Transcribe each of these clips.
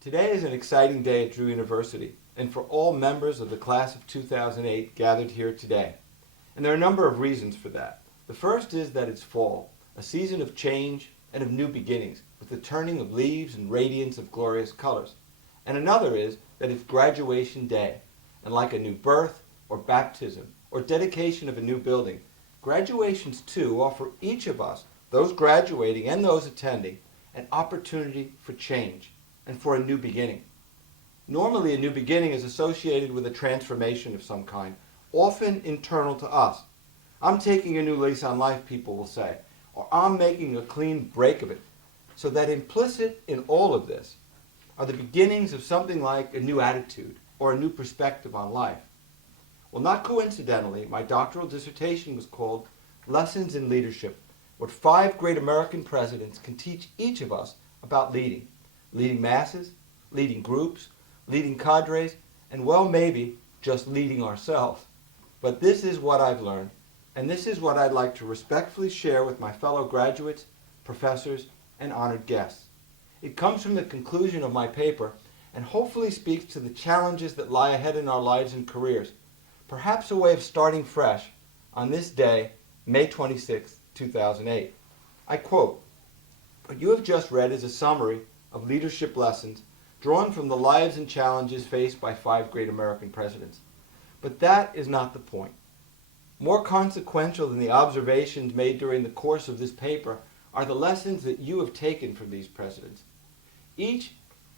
Today is an exciting day at Drew University, and for all members of the class of 2008 gathered here today. And there are a number of reasons for that. The first is that it's fall, a season of change and of new beginnings, with the turning of leaves and radiance of glorious colors. And another is that it's graduation day, and like a new birth or baptism or dedication of a new building, graduations too offer each of us, those graduating and those attending, an opportunity for change and for a new beginning. Normally, a new beginning is associated with a transformation of some kind, often internal to us. I'm taking a new lease on life, people will say, or I'm making a clean break of it. So that implicit in all of this are the beginnings of something like a new attitude or a new perspective on life. Well, not coincidentally, my doctoral dissertation was called Lessons in Leadership, what 5 great American presidents can teach each of us about leading. Leading masses, leading groups, leading cadres, and well, maybe just leading ourselves. But this is what I've learned, and this is what I'd like to respectfully share with my fellow graduates, professors, and honored guests. It comes from the conclusion of my paper and hopefully speaks to the challenges that lie ahead in our lives and careers, perhaps a way of starting fresh on this day, May 26, 2008. I quote, "What you have just read is a summary of leadership lessons drawn from the lives and challenges faced by 5 great American presidents. But that is not the point. More consequential than the observations made during the course of this paper are the lessons that you have taken from these presidents. Each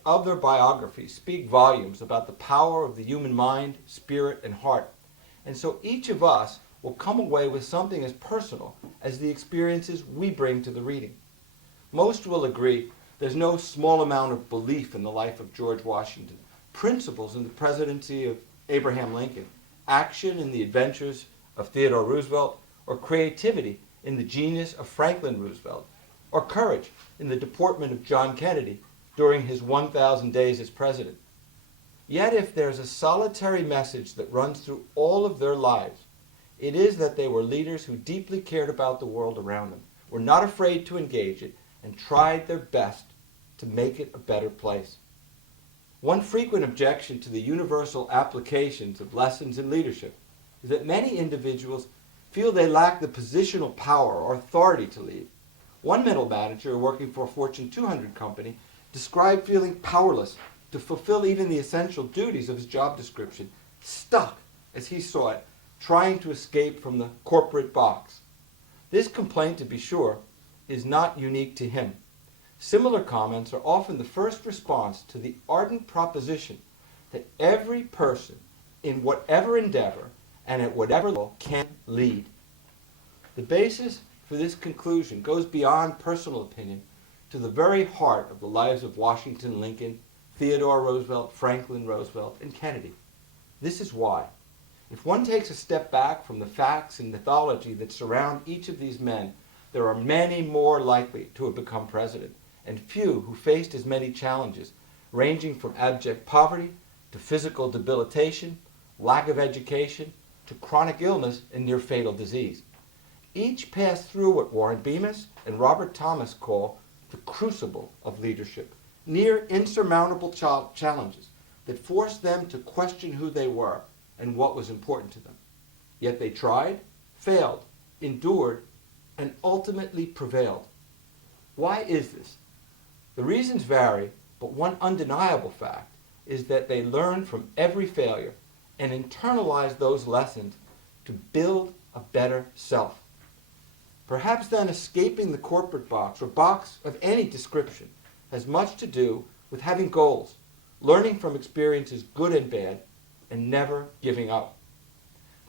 of their biographies speak volumes about the power of the human mind, spirit, and heart, and so each of us will come away with something as personal as the experiences we bring to the reading. Most will agree there's no small amount of belief in the life of George Washington, principles in the presidency of Abraham Lincoln, action in the adventures of Theodore Roosevelt, or creativity in the genius of Franklin Roosevelt, or courage in the deportment of John Kennedy during his 1,000 days as president. Yet if there's a solitary message that runs through all of their lives, it is that they were leaders who deeply cared about the world around them, were not afraid to engage it, and tried their best to make it a better place. One frequent objection to the universal applications of lessons in leadership is that many individuals feel they lack the positional power or authority to lead. One middle manager working for a Fortune 200 company described feeling powerless to fulfill even the essential duties of his job description, stuck, as he saw it, trying to escape from the corporate box. This complaint, to be sure, is not unique to him. Similar comments are often the first response to the ardent proposition that every person in whatever endeavor and at whatever level can lead. The basis for this conclusion goes beyond personal opinion to the very heart of the lives of Washington, Lincoln, Theodore Roosevelt, Franklin Roosevelt, and Kennedy. This is why. If one takes a step back from the facts and mythology that surround each of these men, there are many more likely to have become president, and few who faced as many challenges, ranging from abject poverty to physical debilitation, lack of education, to chronic illness and near fatal disease. Each passed through what Warren Bemis and Robert Thomas call the crucible of leadership, near insurmountable challenges that forced them to question who they were and what was important to them. Yet they tried, failed, endured, and ultimately prevailed. Why is this? The reasons vary, but one undeniable fact is that they learned from every failure and internalized those lessons to build a better self. Perhaps then escaping the corporate box or box of any description has much to do with having goals, learning from experiences good and bad, and never giving up.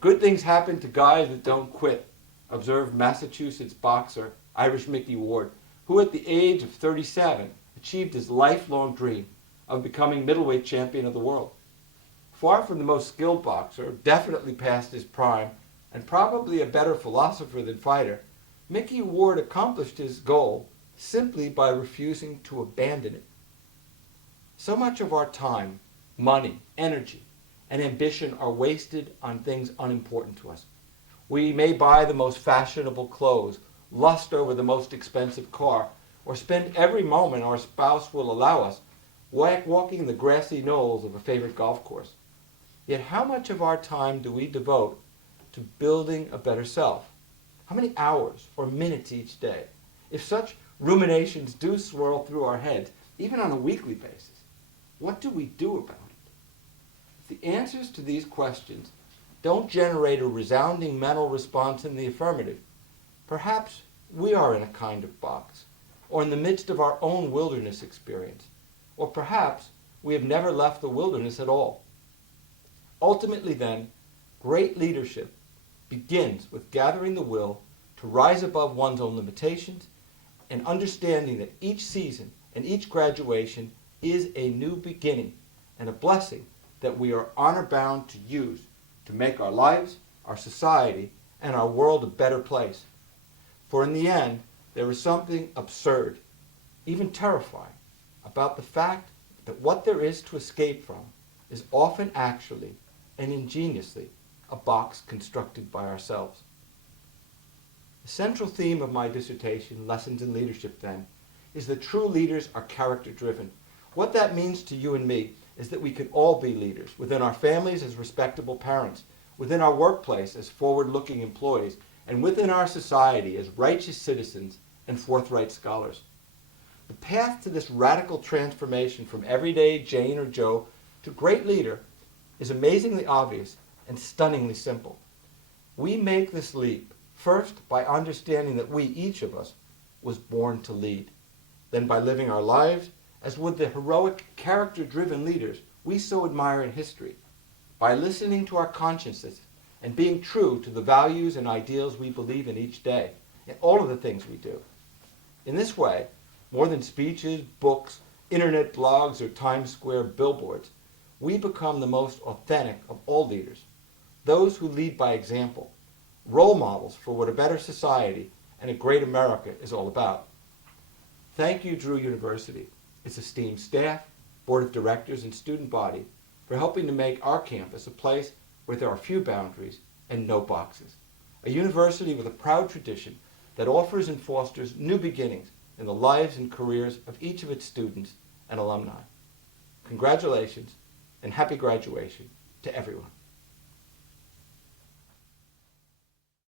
Good things happen to guys that don't quit, observed Massachusetts boxer Irish Mickey Ward, who at the age of 37 achieved his lifelong dream of becoming middleweight champion of the world. Far from the most skilled boxer, definitely past his prime, and probably a better philosopher than fighter, Mickey Ward accomplished his goal simply by refusing to abandon it. So much of our time, money, energy, and ambition are wasted on things unimportant to us. We may buy the most fashionable clothes, lust over the most expensive car, or spend every moment our spouse will allow us walking the grassy knolls of a favorite golf course. Yet how much of our time do we devote to building a better self? How many hours or minutes each day? If such ruminations do swirl through our heads, even on a weekly basis, what do we do about it? If the answers to these questions don't generate a resounding mental response in the affirmative, perhaps we are in a kind of box, or in the midst of our own wilderness experience, or perhaps we have never left the wilderness at all. Ultimately then, great leadership begins with gathering the will to rise above one's own limitations and understanding that each season and each graduation is a new beginning and a blessing that we are honor-bound to use to make our lives, our society, and our world a better place. For in the end, there is something absurd, even terrifying, about the fact that what there is to escape from is often actually and ingeniously a box constructed by ourselves. The central theme of my dissertation, Lessons in Leadership, then, is that true leaders are character-driven. What that means to you and me is that we can all be leaders, within our families as respectable parents, within our workplace as forward-looking employees, and within our society as righteous citizens and forthright scholars. The path to this radical transformation from everyday Jane or Joe to great leader is amazingly obvious and stunningly simple. We make this leap first by understanding that we, each of us, was born to lead, then by living our lives as would the heroic, character-driven leaders we so admire in history, by listening to our consciences and being true to the values and ideals we believe in each day, in all of the things we do. In this way, more than speeches, books, internet blogs, or Times Square billboards, we become the most authentic of all leaders, those who lead by example, role models for what a better society and a great America is all about. Thank you, Drew University, its esteemed staff, board of directors, and student body for helping to make our campus a place where there are few boundaries and no boxes. A university with a proud tradition that offers and fosters new beginnings in the lives and careers of each of its students and alumni. Congratulations and happy graduation to everyone.